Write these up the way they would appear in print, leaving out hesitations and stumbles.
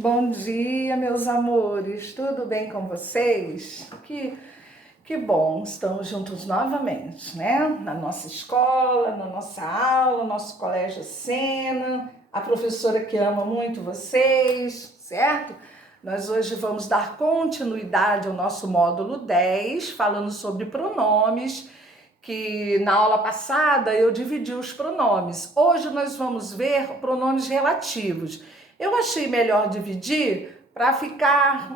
Bom dia, meus amores. Tudo bem com vocês? Que bom, estamos juntos novamente, né? Na nossa escola, na nossa aula, nosso colégio Sena, a professora que ama muito vocês, certo? Nós hoje vamos dar continuidade ao nosso módulo 10, falando sobre pronomes, que na aula passada eu dividi os pronomes. Hoje nós vamos ver pronomes relativos. Eu achei melhor dividir para ficar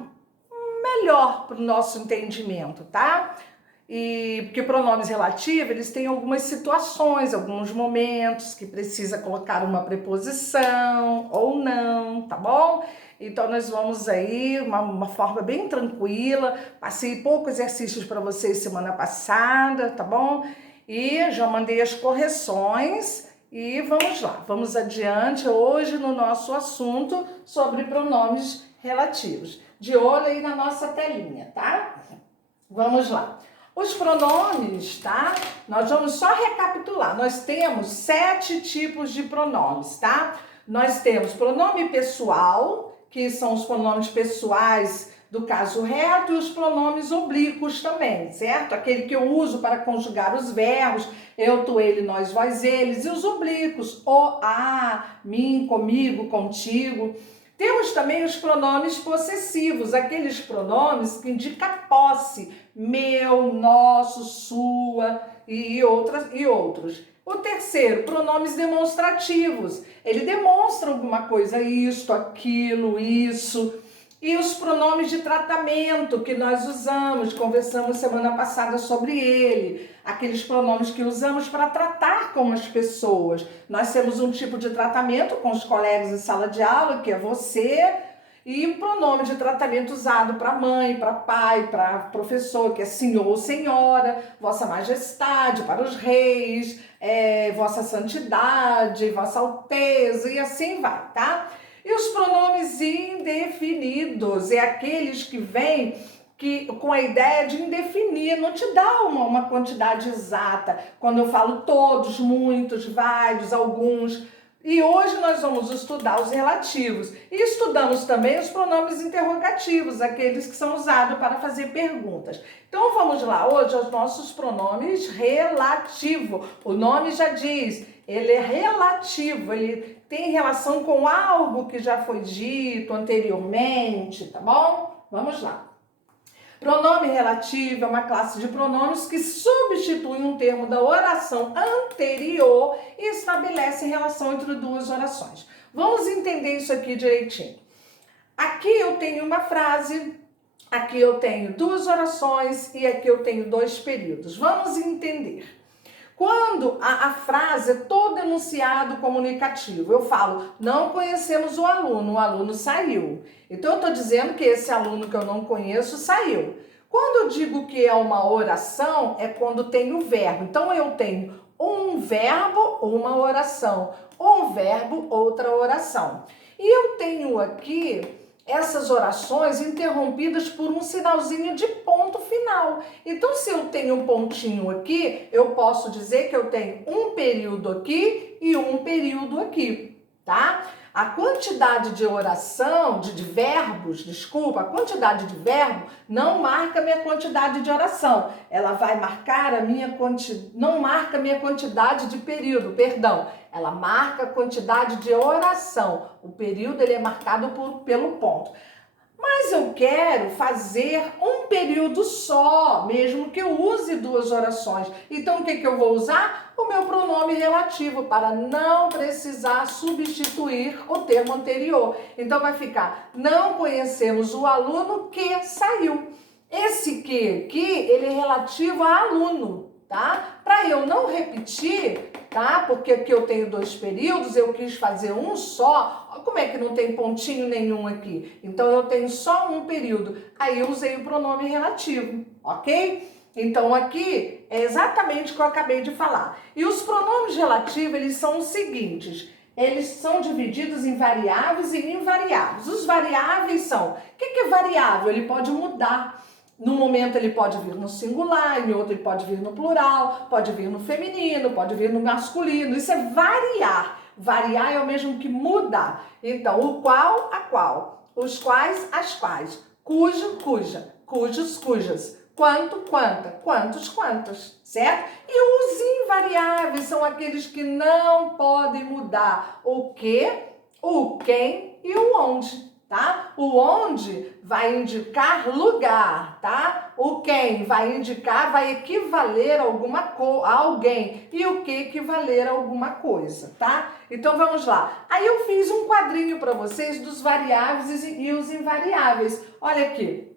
melhor para o nosso entendimento, tá? E porque pronomes relativos, eles têm algumas situações, alguns momentos que precisa colocar uma preposição ou não, tá bom? Então nós vamos aí, uma forma bem tranquila, passei poucos exercícios para vocês semana passada, tá bom? E já mandei as correções e vamos lá, vamos adiante hoje no nosso assunto sobre pronomes relativos. De olho aí na nossa telinha, tá? Vamos lá. Os pronomes, tá? Nós vamos só recapitular. Nós temos 7 tipos de pronomes, tá? Nós temos pronome pessoal, que são os pronomes pessoais do caso reto, e os pronomes oblíquos também, certo? Aquele que eu uso para conjugar os verbos, eu, tu, ele, nós, vós, eles, e os oblíquos, o, a, mim, comigo, contigo. Temos também os pronomes possessivos, aqueles pronomes que indicam posse, meu, nosso, sua e outros. O terceiro, pronomes demonstrativos. Ele demonstra alguma coisa, isto, aquilo, isso. E os pronomes de tratamento que nós usamos, conversamos semana passada sobre ele. Aqueles pronomes que usamos para tratar com as pessoas. Nós temos um tipo de tratamento com os colegas em sala de aula, que é você, e um pronome de tratamento usado para mãe, para pai, para professor, que é senhor ou senhora, vossa majestade, para os reis, vossa santidade, vossa alteza, e assim vai, tá? E os pronomes indefinidos, é aqueles que vêm com a ideia de indefinir, não te dá uma quantidade exata. Quando eu falo todos, muitos, vários, alguns. E hoje nós vamos estudar os relativos. E estudamos também os pronomes interrogativos, aqueles que são usados para fazer perguntas. Então vamos lá, hoje os nossos pronomes relativos. O nome já diz, ele é relativo, ele tem relação com algo que já foi dito anteriormente, tá bom? Vamos lá. Pronome relativo é uma classe de pronomes que substitui um termo da oração anterior e estabelece relação entre duas orações. Vamos entender isso aqui direitinho. Aqui eu tenho uma frase, aqui eu tenho duas orações e aqui eu tenho 2 períodos. Vamos entender. Quando a frase é todo enunciado comunicativo, eu falo, não conhecemos o aluno saiu. Então eu estou dizendo que esse aluno que eu não conheço saiu. Quando eu digo que é uma oração, é quando tem o verbo. Então eu tenho um verbo, uma oração. Um verbo, outra oração. E eu tenho aqui essas orações interrompidas por um sinalzinho de ponto final. Então, se eu tenho um pontinho aqui, eu posso dizer que eu tenho um período aqui e um período aqui, tá? A quantidade de oração, de verbos, a quantidade de verbo não marca a minha quantidade de oração. Ela vai marcar não marca a minha quantidade de período, perdão. Ela marca a quantidade de oração. O período ele é marcado pelo ponto. Mas eu quero fazer um período só, mesmo que eu use 2 orações. Então, o que eu vou usar? O meu pronome relativo, para não precisar substituir o termo anterior. Então, vai ficar, não conhecemos o aluno que saiu. Esse que aqui, ele é relativo a aluno, tá? Para eu não repetir, tá? Porque aqui eu tenho 2 períodos, eu quis fazer um só. Olha como é que não tem pontinho nenhum aqui. Então, eu tenho só um período. Aí, eu usei o pronome relativo, ok? Então, aqui é exatamente o que eu acabei de falar. E os pronomes relativos, eles são os seguintes. Eles são divididos em variáveis e invariáveis. Os variáveis são... O que é variável? Ele pode mudar. No momento ele pode vir no singular, em outro ele pode vir no plural, pode vir no feminino, pode vir no masculino. Isso é variar. Variar é o mesmo que mudar. Então, o qual, a qual. os quais, as quais, cujo, cuja, cujos, cujas, quanto, quanta, quantos, quantas, certo? E os invariáveis são aqueles que não podem mudar o que, o quem e o onde, tá? O onde vai indicar lugar, tá? O quem vai indicar, vai equivaler a a alguém, e o que equivaler a alguma coisa, tá? Então vamos lá. Aí eu fiz um quadrinho para vocês dos variáveis e os invariáveis. Olha aqui.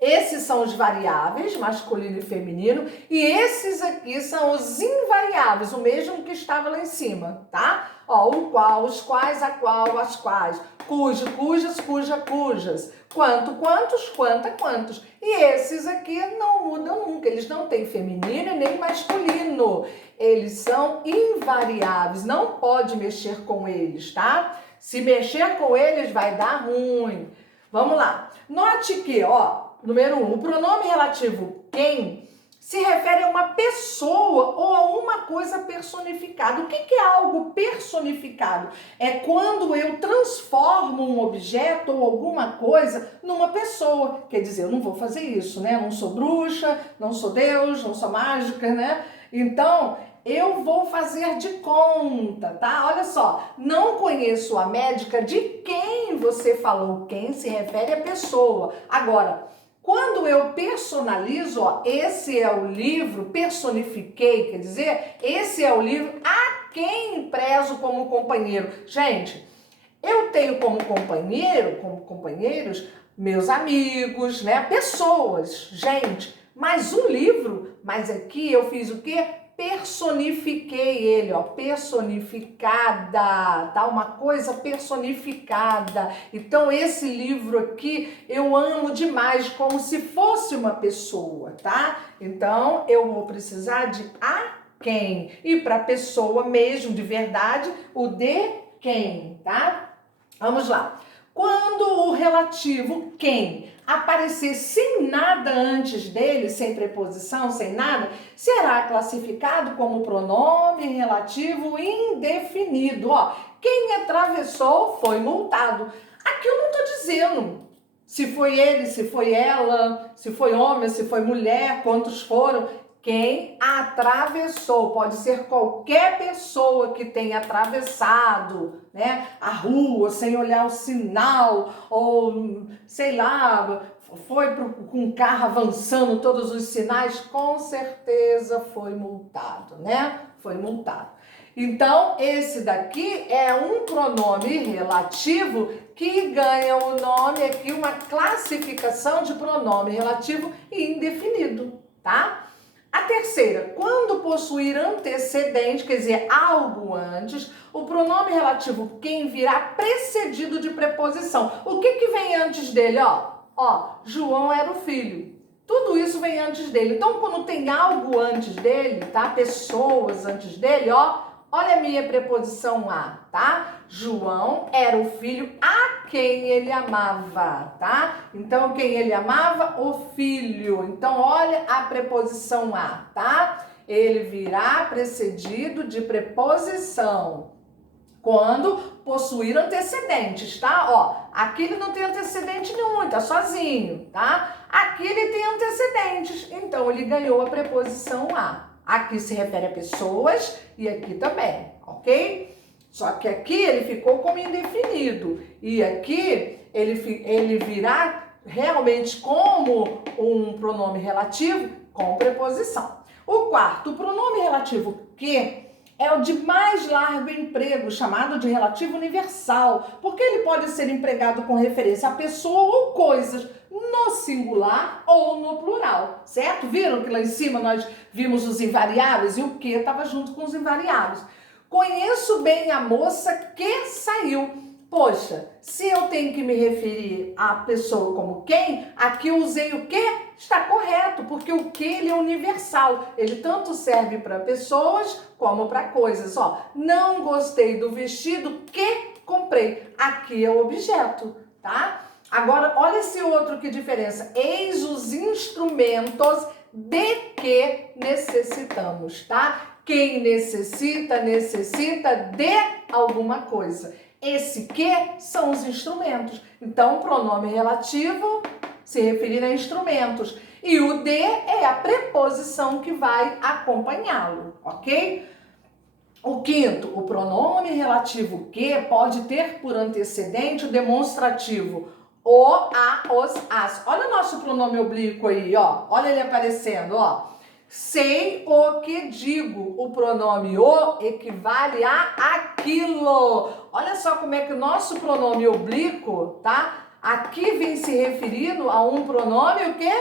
Esses são os variáveis, masculino e feminino, e esses aqui são os invariáveis, o mesmo que estava lá em cima, tá? Ó, o qual, os quais, a qual, as quais, cujo, cujas, cuja, cujas, quanto, quantos, quanta, quantos. E esses aqui não mudam nunca, eles não têm feminino e nem masculino. Eles são invariáveis, não pode mexer com eles, tá? Se mexer com eles vai dar ruim. Vamos lá. Note que, ó, número 1, o pronome relativo quem se refere a uma pessoa ou a uma coisa personificada. O que é algo personificado? É quando eu transformo um objeto ou alguma coisa numa pessoa. Quer dizer, eu não vou fazer isso, né? Não sou bruxa, não sou Deus, não sou mágica, né? Então, eu vou fazer de conta, tá? Olha só, não conheço a médica de quem você falou. Quem se refere à pessoa. Agora, quando eu personalizo, ó, esse é o livro, personifiquei, quer dizer, esse é o livro a quem prezo como companheiro. Gente, eu tenho como companheiros, meus amigos, né, pessoas, gente, mas o livro, mas aqui eu fiz o quê? Personifiquei ele, ó, personificada, tá? Uma coisa personificada. Então, esse livro aqui eu amo demais, como se fosse uma pessoa, tá? Então, eu vou precisar de a quem. E para pessoa mesmo, de verdade, o de quem, tá? Vamos lá. Quando o relativo quem aparecer sem nada antes dele, sem preposição, sem nada, será classificado como pronome relativo indefinido. Ó, quem atravessou foi multado. Aqui eu não estou dizendo se foi ele, se foi ela, se foi homem, se foi mulher, quantos foram. Quem atravessou, pode ser qualquer pessoa que tenha atravessado, né, a rua sem olhar o sinal, ou sei lá, foi com um carro avançando todos os sinais, com certeza foi multado, né? Foi multado. Então, esse daqui é um pronome relativo que ganha o nome aqui, uma classificação de pronome relativo indefinido, tá? A terceira, quando possuir antecedente, quer dizer, algo antes, o pronome relativo quem virá precedido de preposição. O que vem antes dele? Ó, João era o filho. Tudo isso vem antes dele. Então, quando tem algo antes dele, tá? Pessoas antes dele, ó. Olha a minha preposição a, tá? João era o filho a quem ele amava, tá? Então, quem ele amava? O filho. Então, olha a preposição a, tá? Ele virá precedido de preposição quando possuir antecedentes, tá? Ó, aqui ele não tem antecedente nenhum, tá sozinho, tá? Aqui ele tem antecedentes, então ele ganhou a preposição a. Aqui se refere a pessoas e aqui também, ok? Só que aqui ele ficou como indefinido e aqui ele virá realmente como um pronome relativo com preposição. O quarto, o pronome relativo que é o de mais largo emprego, chamado de relativo universal, porque ele pode ser empregado com referência a pessoa ou coisas, no singular ou no plural, certo? Viram que lá em cima nós vimos os invariáveis e o que estava junto com os invariáveis. Conheço bem a moça que saiu. Poxa, se eu tenho que me referir à pessoa como quem, aqui eu usei o que? Está correto, porque o que ele é universal. Ele tanto serve para pessoas como para coisas. Ó, não gostei do vestido que comprei. Aqui é o objeto, tá? Agora, olha esse outro que diferença. Eis os instrumentos de que necessitamos, tá? Quem necessita, necessita de alguma coisa. Esse que são os instrumentos. Então, pronome relativo se referir a instrumentos. E o de é a preposição que vai acompanhá-lo, ok? O quinto, o pronome relativo que pode ter por antecedente o demonstrativo o, a, os, as. Olha o nosso pronome oblíquo aí, ó. Olha ele aparecendo, ó. Sei o que digo. O pronome o equivale a aquilo. Olha só como é que o nosso pronome oblíquo, tá? Aqui vem se referindo a um pronome o quê?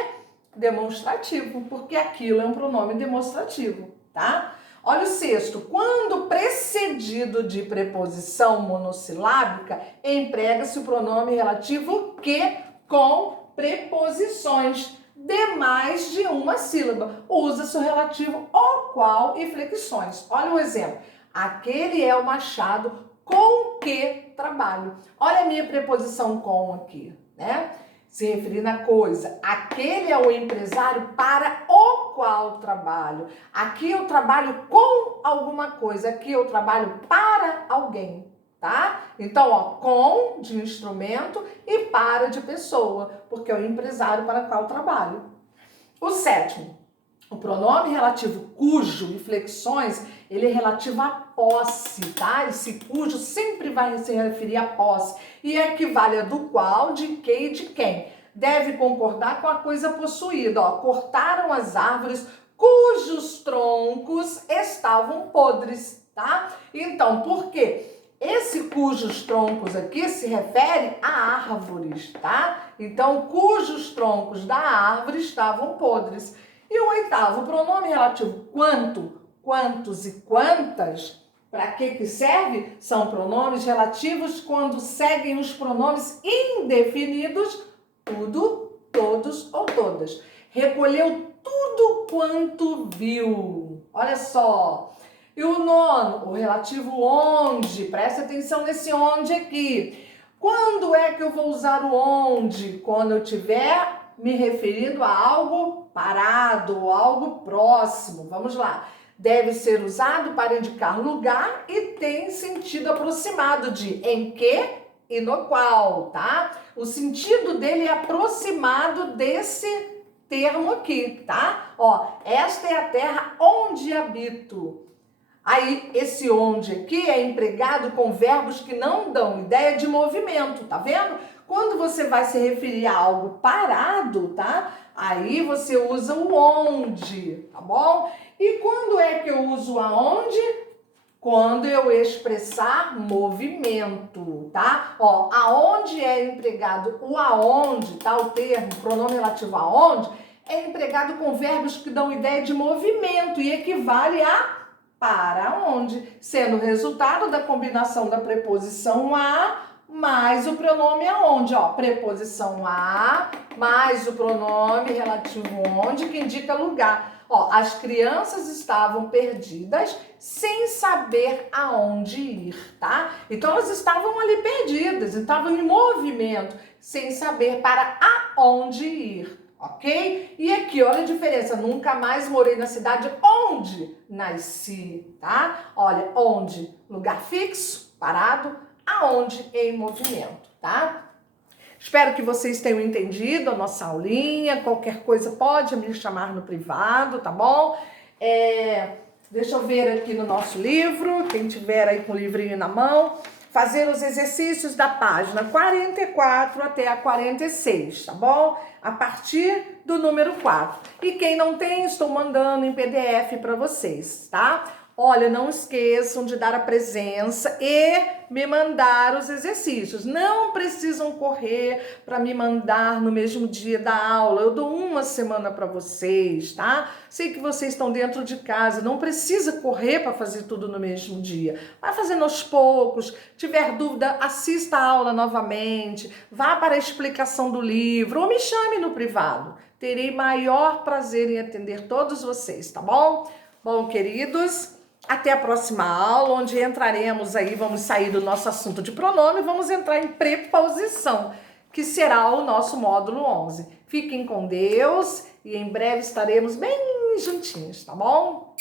Demonstrativo, porque aquilo é um pronome demonstrativo, tá? Olha o sexto. Quando precedido de preposição monossilábica, emprega-se o pronome relativo que com preposições de mais de uma sílaba. Usa-se o relativo o qual e flexões. Olha o exemplo. Aquele é o machado com que trabalho. Olha a minha preposição com aqui, né? Se referindo à coisa. Aquele é o empresário para o qual trabalho. Aqui eu trabalho com alguma coisa. Aqui eu trabalho para alguém, tá? Então, ó, com de instrumento e para de pessoa, porque é o empresário para o qual trabalho. O sétimo, o pronome relativo cujo e flexões, ele é relativo à posse, tá? Esse cujo sempre vai se referir à posse e equivale a do qual, de que e de quem. Deve concordar com a coisa possuída, ó. Cortaram as árvores cujos troncos estavam podres, tá? Então, por quê? Esse cujos troncos aqui se refere a árvores, tá? Então, cujos troncos da árvore estavam podres. E o oitavo, o pronome relativo quanto, quantos e quantas, para que serve? São pronomes relativos quando seguem os pronomes indefinidos, tudo, todos ou todas. Recolheu tudo quanto viu. Olha só. E o nono, o relativo onde, presta atenção nesse onde aqui. Quando é que eu vou usar o onde? Quando eu estiver me referindo a algo parado, ou algo próximo. Vamos lá. Deve ser usado para indicar lugar e tem sentido aproximado de em que e no qual, tá? O sentido dele é aproximado desse termo aqui, tá? Ó, esta é a terra onde habito. Aí, esse onde aqui é empregado com verbos que não dão ideia de movimento, tá vendo? Quando você vai se referir a algo parado, tá? Aí você usa o onde, tá bom? E quando é que eu uso aonde? Quando eu expressar movimento, tá? Ó, aonde é empregado o aonde, tá? O termo, pronome relativo a aonde, é empregado com verbos que dão ideia de movimento e equivale a para onde, sendo o resultado da combinação da preposição a mais o pronome aonde, ó, preposição a mais o pronome relativo onde, que indica lugar. Ó, as crianças estavam perdidas sem saber aonde ir, tá? Então elas estavam ali perdidas, estavam em movimento, sem saber para aonde ir. Ok? E aqui, olha a diferença. Nunca mais morei na cidade onde nasci, tá? Olha, onde? Lugar fixo, parado, aonde? Em movimento, tá? Espero que vocês tenham entendido a nossa aulinha. Qualquer coisa pode me chamar no privado, tá bom? Deixa eu ver aqui no nosso livro, quem tiver aí com o livrinho na mão, fazer os exercícios da página 44 até a 46, tá bom? A partir do número 4. E quem não tem, estou mandando em PDF para vocês, tá? Olha, não esqueçam de dar a presença e me mandar os exercícios. Não precisam correr para me mandar no mesmo dia da aula. Eu dou uma semana para vocês, tá? Sei que vocês estão dentro de casa, não precisa correr para fazer tudo no mesmo dia. Vai fazendo aos poucos. Tiver dúvida, assista a aula novamente. Vá para a explicação do livro ou me chame no privado. Terei maior prazer em atender todos vocês, tá bom? Bom, queridos, até a próxima aula, onde entraremos aí, vamos sair do nosso assunto de pronome, vamos entrar em preposição, que será o nosso módulo 11. Fiquem com Deus e em breve estaremos bem juntinhos, tá bom?